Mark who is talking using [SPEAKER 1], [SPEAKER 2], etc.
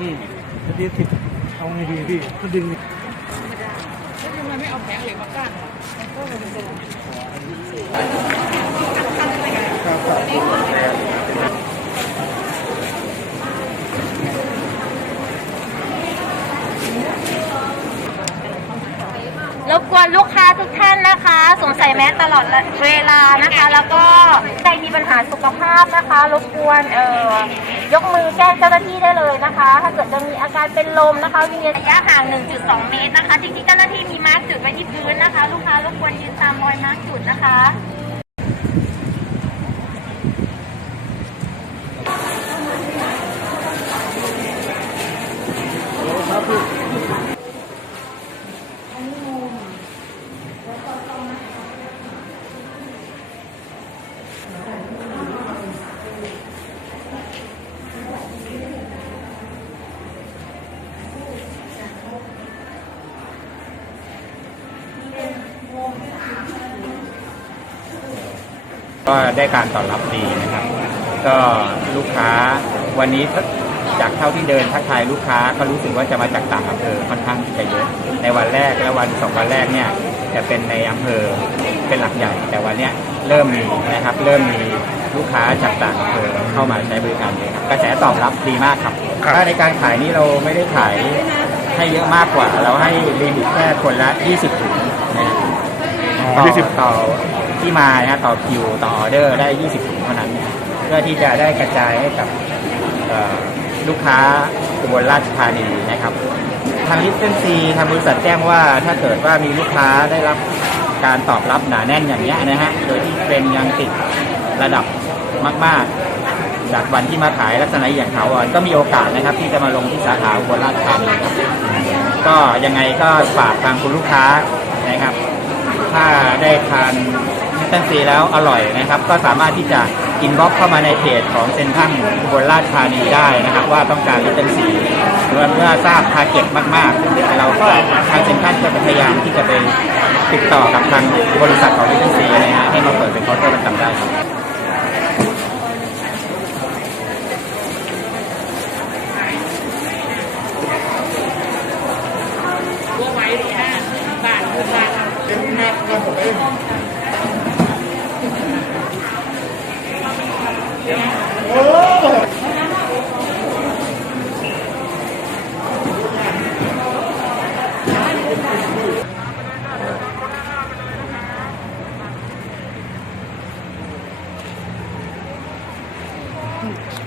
[SPEAKER 1] อืมจะดีติดเอาไงดีพี่ก็ดึงแล้วทำไมไม่เอาแผงเหล็กมากั้นล่ะมันก็มันจะ รบกวนลูกค้าทุกท่านนะคะ สงสัยแมสตลอดเวลานะคะ แล้วก็ใครมีปัญหาสุขภาพนะคะ รบกวนเอ่อยกมือแจ้งเจ้าหน้าที่ได้เลยนะคะ ถ้าเกิดจะมีอาการเป็นลมนะคะมีระยะห่าง 1.2 เมตรนะคะจริงๆเจ้าหน้าที่มีมาร์กจุดไว้ที่พื้นนะคะ ลูกค้ารบกวนยืนตามรอยมาร์กจุดนะคะ
[SPEAKER 2] ก็ได้การตอบรับดีนะครับ ก็ลูกค้าวันนี้จากเท่าที่เดินทักทายลูกค้าก็รู้สึกว่าจะมาจากต่างอำเภอค่อนข้างที่จะเยอะในวันแรกและวันสองวันแรกเนี่ยจะเป็นในอำเภอเป็นหลักใหญ่ แต่วันเนี้ยเริ่มมีนะครับ เริ่มมีลูกค้าจากต่างอำเภอเข้ามาใช้บริการเลยครับกระแสตอบรับดีมากครับถ้าในการขายนี้เราไม่ได้ขายให้เยอะมากกว่า เราให้ลิมิตแค่คนละ 20ถุงนะครับ ต่อต่อที่มานะต่อคิวต่อออเดอร์ได้ 20ถุงเท่านั้นเพื่อที่จะได้กระจายให้กับลูกค้าอุบลราชธานีนะครับ ทางลิสเซนซีทางบริษัทแจ้งว่าถ้าเกิดว่ามีลูกค้าได้รับการตอบรับหนาแน่นอย่างนี้ยนะฮะ โดยที่เป็นยังติดระดับมาก ๆ จากวันที่มาขายลักษณะอย่างเขาก็มีโอกาสนะครับ ที่จะมาลงที่สาขาอุบลราชธานีก็ยังไงก็ฝากทางคุณลูกค้านะครับ ถ้าได้ทานมิตันซีแล้วอร่อยนะครับ ก็สามารถที่จะอินบ็อกเข้ามาในเพจของเซนทัลอุบนราชธานีได้นะครับ ว่าต้องการมิสตันซีเมื่อเมื่อทราบทาร์เก็ตมากๆ เราก็ทางเซนทัลก็พยายามที่จะไปติดต่อกับทางบริษัทของมิสตันซีนะฮะให้มาเปิดเป็นเคาน์เตอร์ประจำได้ครับ ตัวไว้ดีนะบาทคือบาท เ